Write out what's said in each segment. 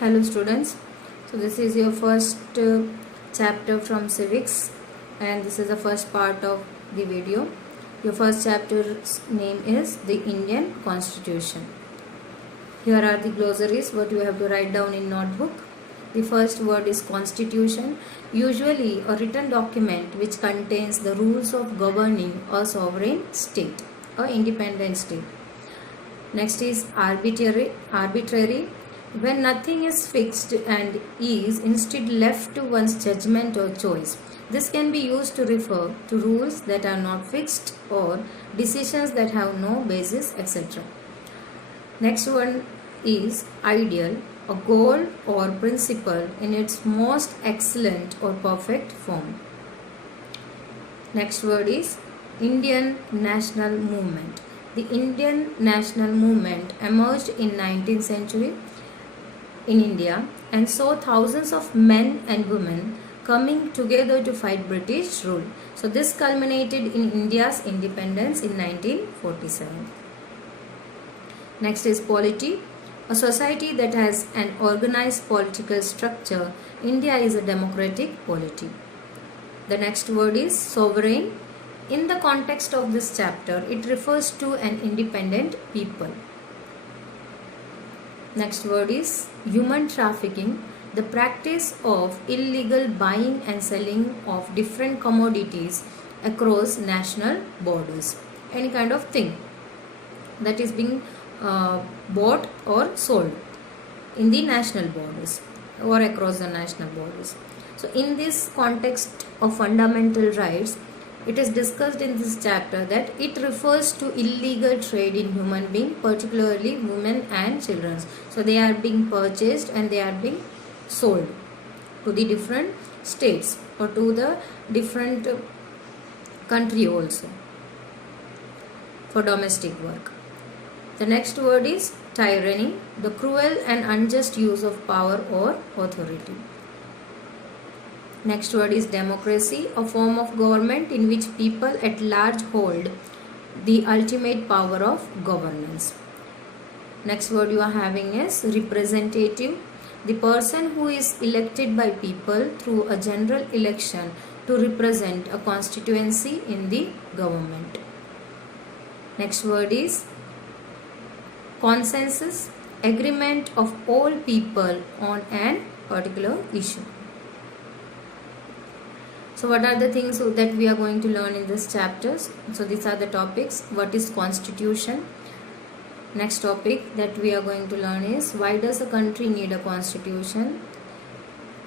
Hello students, so this is your first chapter from civics and this is the first part of the video. Your first chapter's name is the Indian Constitution. Here are the glossaries what you have to write down in notebook. The first word is constitution, usually a written document which contains the rules of governing a sovereign state, a independent state. Next is arbitrary, when nothing is fixed and is instead left to one's judgment or choice. This can be used to refer to rules that are not fixed or decisions that have no basis, etc. Next one is ideal, a goal or principle in its most excellent or perfect form. Next word is Indian national movement. The Indian national movement emerged in 19th century in India and saw thousands of men and women coming together to fight British rule. So this culminated in India's independence in 1947. Next is polity, a society that has an organized political structure. India is a democratic polity. The next word is sovereign. In the context of this chapter, it refers to an independent people. Next word is human trafficking, the practice of illegal buying and selling of different commodities across national borders. Any kind of thing that is being bought or sold in the national borders or across the national borders. So in this context of fundamental rights, it is discussed in this chapter that it refers to illegal trade in human beings, particularly women and children. So they are being purchased and they are being sold to the different states or to the different country also for domestic work. The next word is tyranny, the cruel and unjust use of power or authority. Next word is democracy, a form of government in which people at large hold the ultimate power of governance. Next word you are having is representative, the person who is elected by people through a general election to represent a constituency in the government. Next word is consensus, agreement of all people on an particular issue. So what are the things that we are going to learn in this chapters? So these are the topics. What is constitution? Next topic that we are going to learn is why does a country need a constitution?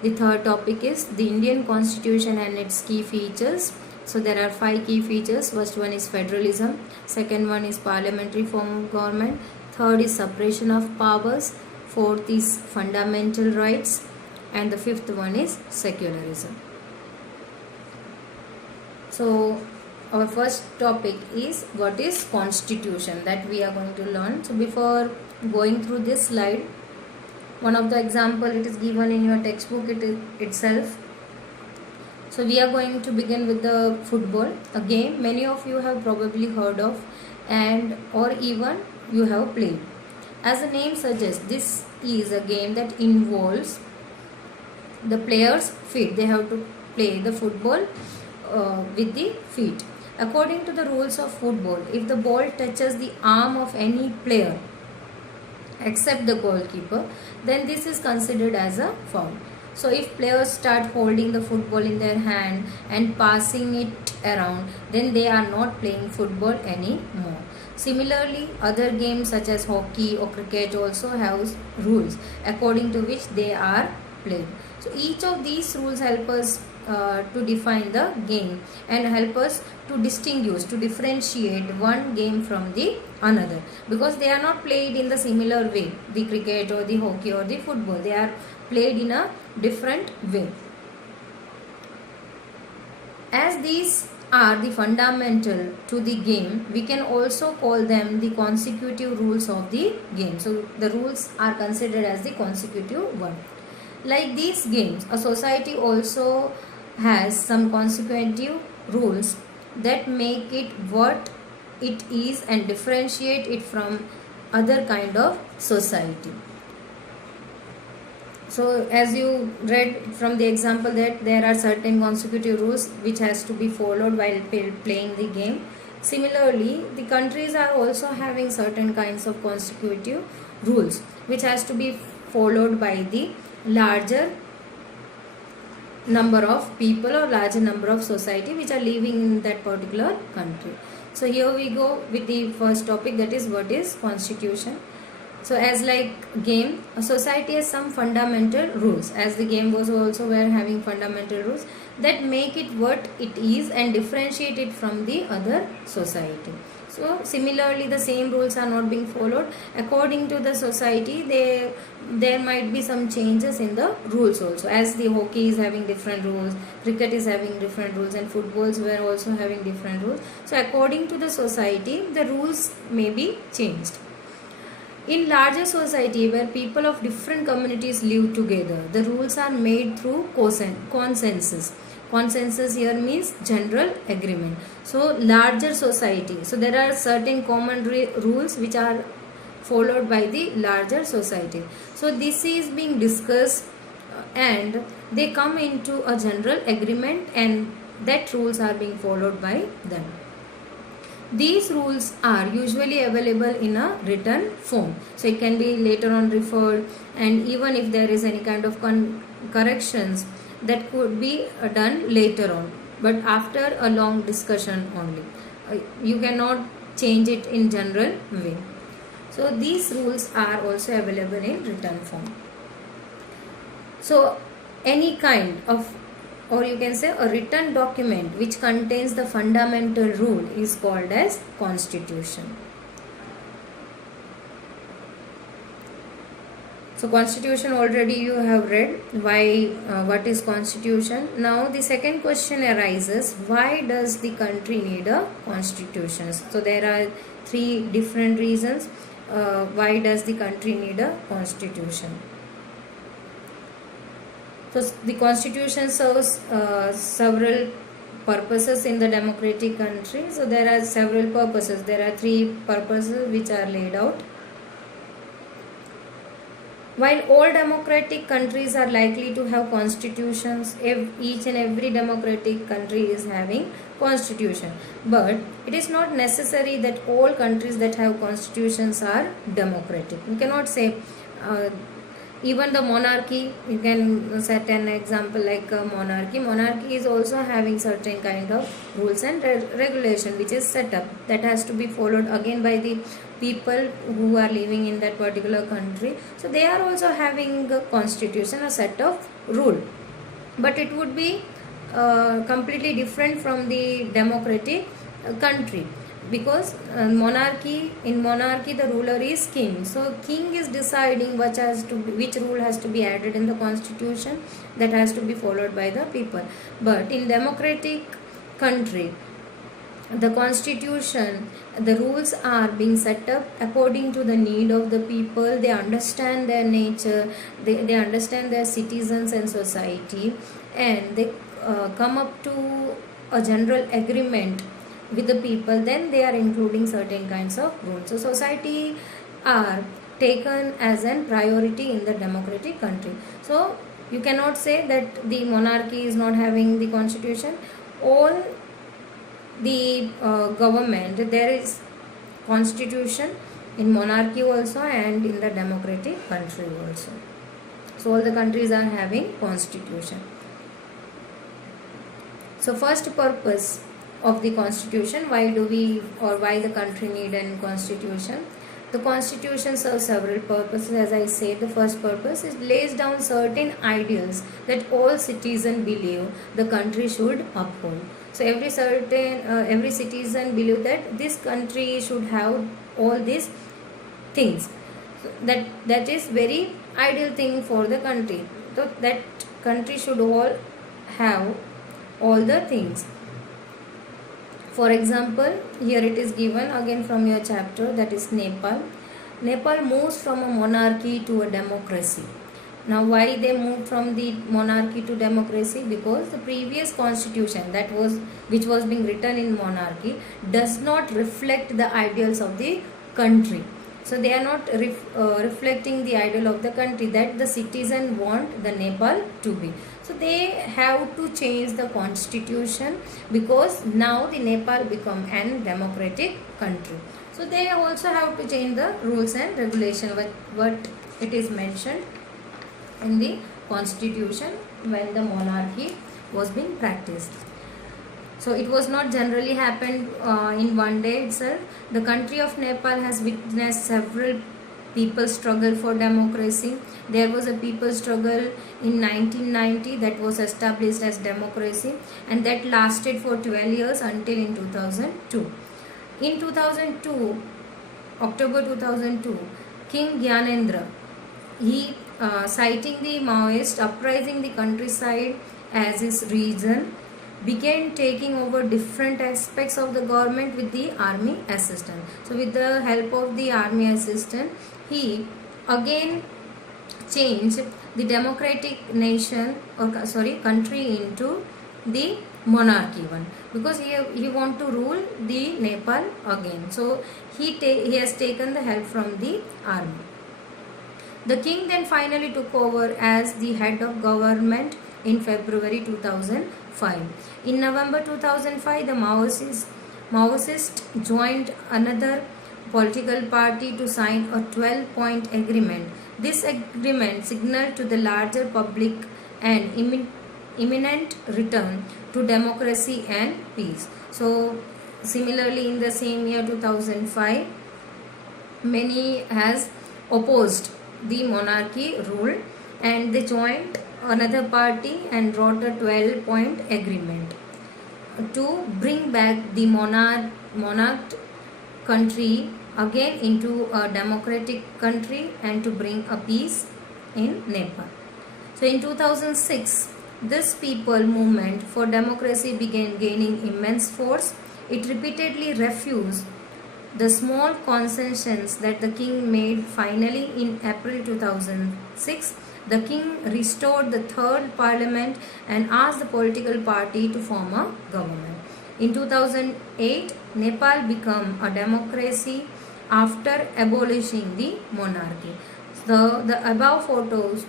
The third topic is the Indian constitution and its key features. So there are 5 key features. First one is federalism. Second one is parliamentary form of government. Third is separation of powers. Fourth is fundamental rights. And the fifth one is secularism. So our first topic is what is constitution that we are going to learn. So before going through this slide, one of the example it is given in your textbook itself. So we are going to begin with the football, a game many of you have probably heard of and or even you have played. As the name suggests, this is a game that involves the players' feet. They have to play the football with the feet. According to the rules of football, if the ball touches the arm of any player except the goalkeeper, then this is considered as a foul. So if players start holding the football in their hand and passing it around, then they are not playing football anymore. Similarly, other games such as hockey or cricket also have rules according to which they are played. So each of these rules help us to define the game and help us to distinguish, to differentiate one game from the another, because they are not played in the similar way. The cricket or the hockey or the football, they are played in a different way. As these are the fundamental to the game, we can also call them the consecutive rules of the game. So the rules are considered as the consecutive one. Like these games, a society also has some consecutive rules that make it what it is and differentiate it from other kind of society. So as you read from the example that there are certain consecutive rules which has to be followed while playing the game. Similarly, the countries are also having certain kinds of consecutive rules which has to be followed by the larger number of people or larger number of society which are living in that particular country. So here we go with the first topic, that is what is constitution. So as like game, a society has some fundamental rules, as the game was also were having fundamental rules that make it what it is and differentiate it from the other society. So similarly the same rules are not being followed according to the society. There might be some changes in the rules also, as the hockey is having different rules, cricket is having different rules, and footballs were also having different rules. So according to the society the rules may be changed. In larger society where people of different communities live together, the rules are made through consensus. Consensus here means general agreement. So larger society, so there are certain common rules which are followed by the larger society. So this is being discussed and they come into a general agreement, and that rules are being followed by them. These rules are usually available in a written form, so it can be later on referred, and even if there is any kind of corrections that could be done later on, but after a long discussion only. You cannot change it in general way. So these rules are also available in written form. So any kind of, or you can say a written document which contains the fundamental rule is called as constitution. So constitution already you have read why what is constitution. Now the second question arises, why does the country need a constitution? So there are three different reasons why does the country need a constitution. So the constitution serves several purposes in the democratic country. So there are several purposes. There are three purposes which are laid out. While all democratic countries are likely to have constitutions, each and every democratic country is having constitution. But it is not necessary that all countries that have constitutions are democratic. We cannot say even the monarchy, you can set an example like a monarchy. Monarchy is also having certain kind of rules and regulation which is set up that has to be followed again by the people who are living in that particular country. So they are also having a constitution, a set of rule, but it would be completely different from the democratic country, because in monarchy the ruler is king. So king is deciding which rule has to be added in the constitution, that has to be followed by the people. But in democratic country, the constitution, the rules are being set up according to the need of the people. They understand their nature, they understand their citizens and society, and they come up to a general agreement with the people. Then they are including certain kinds of rules. So society are taken as a priority in the democratic country. So you cannot say that the monarchy is not having the constitution. All the government, there is constitution in monarchy also and in the democratic country also. So all the countries are having constitution. So first purpose of the constitution, why the country need a constitution. The constitution serves several purposes. As I said, the first purpose is lays down certain ideals that all citizens believe the country should uphold. So every citizen believe that this country should have all these things. So that is very ideal thing for the country. So that country should all have all the things. For example, here it is given again from your chapter, that is Nepal. Nepal moves from a monarchy to a democracy. Now why they moved from the monarchy to democracy? Because the previous constitution which was being written in monarchy does not reflect the ideals of the country. So they are not reflecting the ideal of the country that the citizen want the Nepal to be. So they have to change the constitution, because now the Nepal become an democratic country. So they also have to change the rules and regulation, what it is mentioned in the constitution when the monarchy was being practiced. So it was not generally happened in one day itself. The country of Nepal has witnessed several people struggle for democracy. There was a people struggle in 1990 that was established as democracy, and that lasted for 12 years until in 2002. In 2002, October 2002, King Gyanendra, he citing the Maoist uprising the countryside as his reason, began taking over different aspects of the government with the army assistant. So with the help of the army assistant, he again changed the democratic nation or country into the monarchy one, because he want to rule the Nepal again. So he has taken the help from the army. The king then finally took over as the head of government in February 2005. In November 2005, the Maoists joined another political party to sign a 12-point agreement. This agreement signaled to the larger public an imminent return to democracy and peace. So similarly, in the same year 2005, many has opposed the monarchy rule, and they joined another party and wrote a 12-point agreement to bring back the monarch country again into a democratic country and to bring a peace in Nepal. So in 2006, this people movement for democracy began gaining immense force. It repeatedly refused the small concessions that the king made. Finally, in April 2006, the king restored the third parliament and asked the political party to form a government. In 2008, Nepal became a democracy after abolishing the monarchy. So the above photos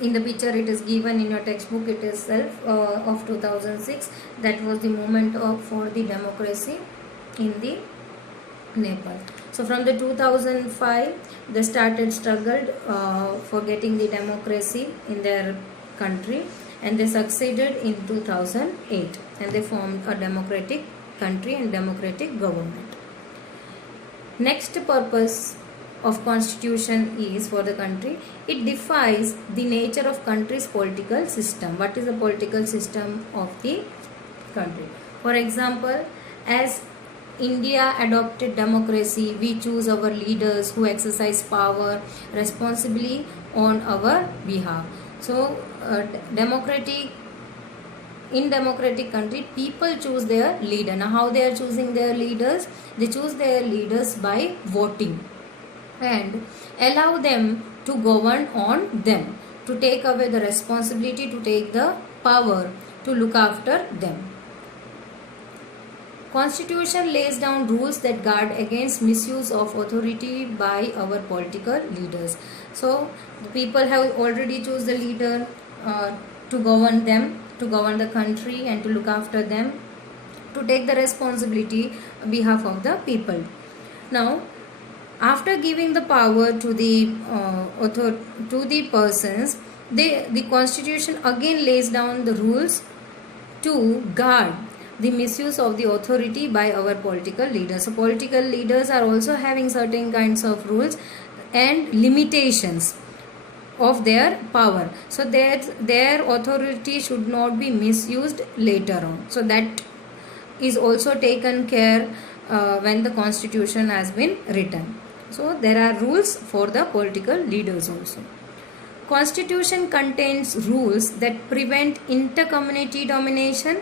in the picture, it is given in your textbook, it is of 2006. That was the movement for the democracy in the Nepal. So from the 2005, they started struggled for getting the democracy in their country, and they succeeded in 2008, and they formed a democratic country and democratic government. Next purpose of constitution is for the country, it defines the nature of country's political system. What is the political system of the country? For example, as India adopted democracy, we choose our leaders who exercise power responsibly on our behalf. So in democratic country, people choose their leader. Now how they are choosing their leaders? They choose their leaders by voting and allow them to govern on them, to take away the responsibility, to take the power to look after them. Constitution lays down rules that guard against misuse of authority by our political leaders. So the people have already choose the leader to govern them, to govern the country and to look after them, to take the responsibility on behalf of the people. Now, after giving the power to the persons, the constitution again lays down the rules to guard the misuse of the authority by our political leaders. So political leaders are also having certain kinds of rules and limitations of their power, so that their authority should not be misused later on. So that is also taken care when the constitution has been written. So there are rules for the political leaders also. Constitution contains rules that prevent inter-community domination,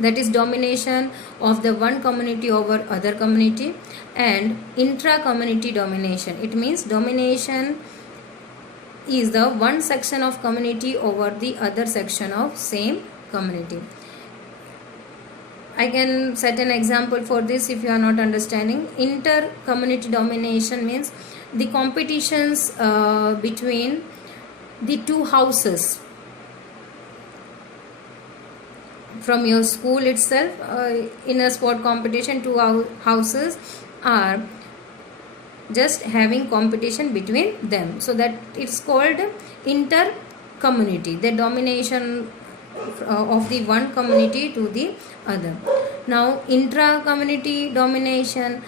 that is domination of the one community over other community, and intra-community domination. It means domination is the one section of community over the other section of same community. I can set an example for this if you are not understanding. Inter-community domination means the competitions between the two houses from your school itself. In a sport competition, two houses are just having competition between them, so that it's called inter-community, the domination of the one community to the other. Now intra-community domination,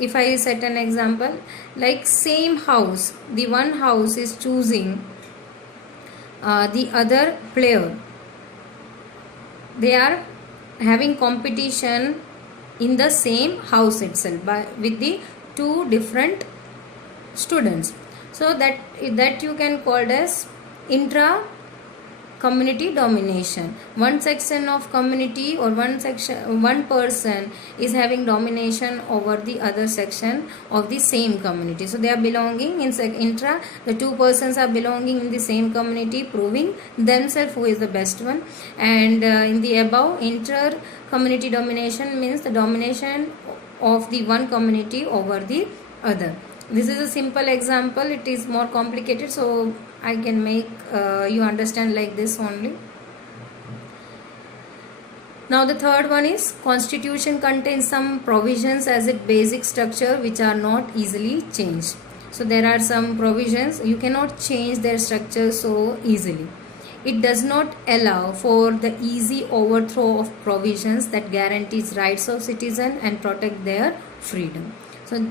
if I set an example, like same house, the one house is choosing the other player. They are having competition in the same house itself with the two different students. So that you can call as intra community domination. One section of community or one person is having domination over the other section of the same community. So they are belonging in intra, the two persons are belonging in the same community, proving themselves who is the best one. And in the above, inter community domination means the domination of the one community over the other. This is a simple example. It is more complicated, so I can make you understand like this only. Now the third one is constitution contains some provisions as its basic structure which are not easily changed. So there are some provisions, you cannot change their structure so easily. It does not allow for the easy overthrow of provisions that guarantees rights of citizens and protect their freedom. So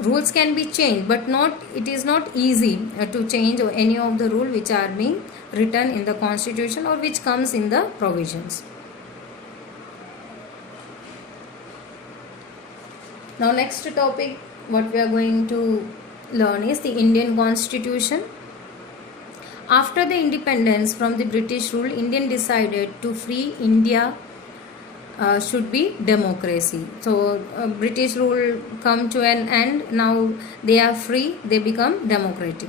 rules can be changed, but it is not easy to change any of the rule which are being written in the constitution or which comes in the provisions. Now next topic what we are going to learn is the Indian Constitution. After the independence from the British rule, India decided to free India should be democracy. So British rule come to an end. Now they are free, they become democratic.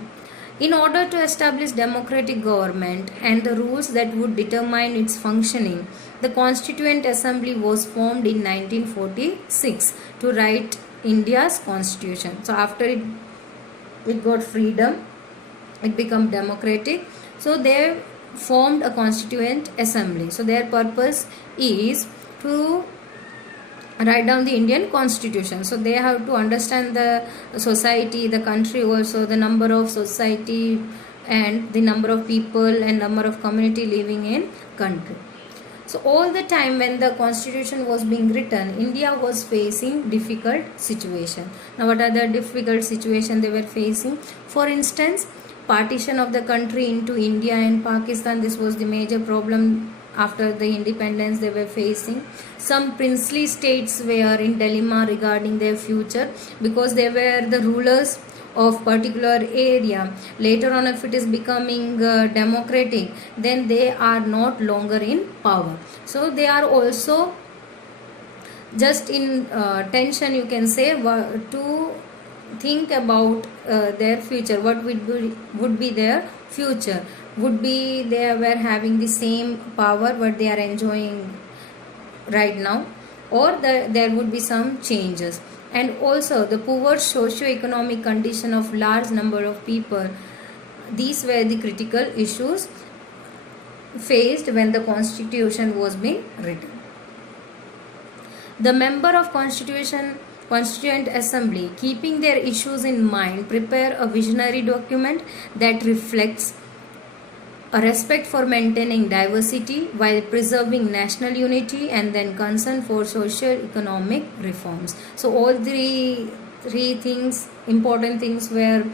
In order to establish democratic government and the rules that would determine its functioning, the Constituent Assembly was formed in 1946 to write India's constitution. So after it got freedom, it became democratic. So they formed a Constituent Assembly. So their purpose is to write down the Indian Constitution. So they have to understand the society, the country also, the number of society and the number of people and number of community living in country. So all the time when the constitution was being written, India was facing difficult situation. Now what are the difficult situation they were facing? For instance, partition of the country into India and Pakistan. This was the major problem after the independence they were facing. Some princely states were in dilemma regarding their future because they were the rulers of particular area. Later on, if it is becoming democratic, then they are not longer in power. So they are also just in tension, you can say, to think about their future. What would be their future? Would be they were having the same power what they are enjoying right now, or there would be some changes. And also the poor socio-economic condition of large number of people. These were the critical issues faced when the constitution was being written. The member of Constituent Assembly, keeping their issues in mind, prepare a visionary document that reflects a respect for maintaining diversity while preserving national unity, and then concern for socio-economic reforms. So all three things, important things, were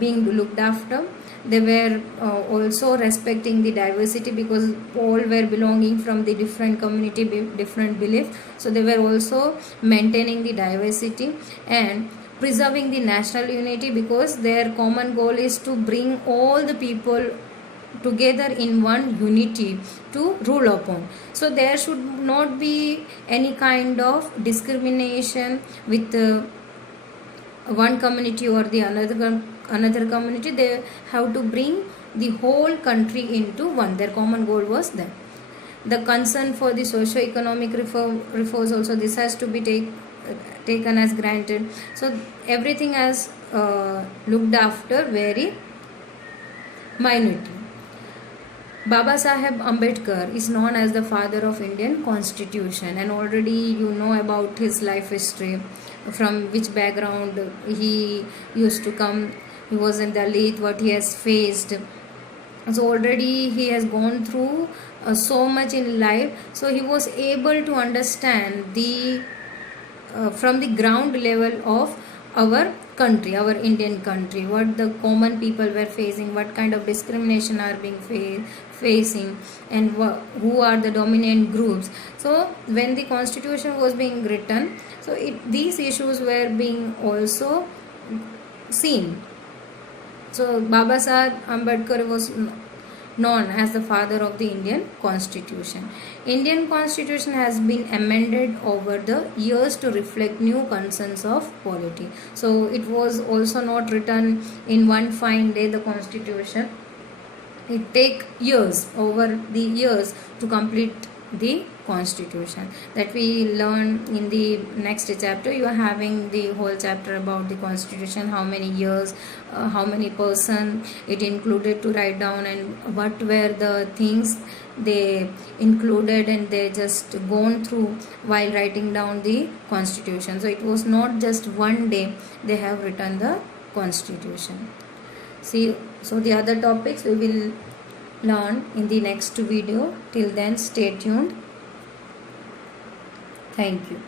being looked after. They were also respecting the diversity because all were belonging from the different community, different belief. So they were also maintaining the diversity and preserving the national unity because their common goal is to bring all the people together in one unity to rule upon. So there should not be any kind of discrimination with one community or the another community. They have to bring the whole country into one. Their common goal was that. the concern for the socio-economic reforms also, this has to be taken as granted. So everything has looked after very minutely. Baba Saheb Ambedkar is known as the father of Indian Constitution, and already you know about his life history, from which background he used to come. He was in Dalit, what he has faced. So already he has gone through so much in life, so he was able to understand the from the ground level of our country, our Indian country, what the common people were facing, what kind of discrimination are being facing, and who are the dominant groups. So when the constitution was being written, so these issues were being also seen. So Baba Saheb Ambedkar was known as the father of the Indian Constitution. Indian Constitution has been amended over the years to reflect new concerns of polity. So it was also not written in one fine day, the Constitution. It take years, over the years, to complete the Constitution. That we learn in the next chapter. You are having the whole chapter about the Constitution, how many years, how many person it included to write down, and what were the things they included and they just gone through while writing down the Constitution. So it was not just one day they have written the Constitution. See, so the other topics we will learn in the next video. Till then, stay tuned. Thank you.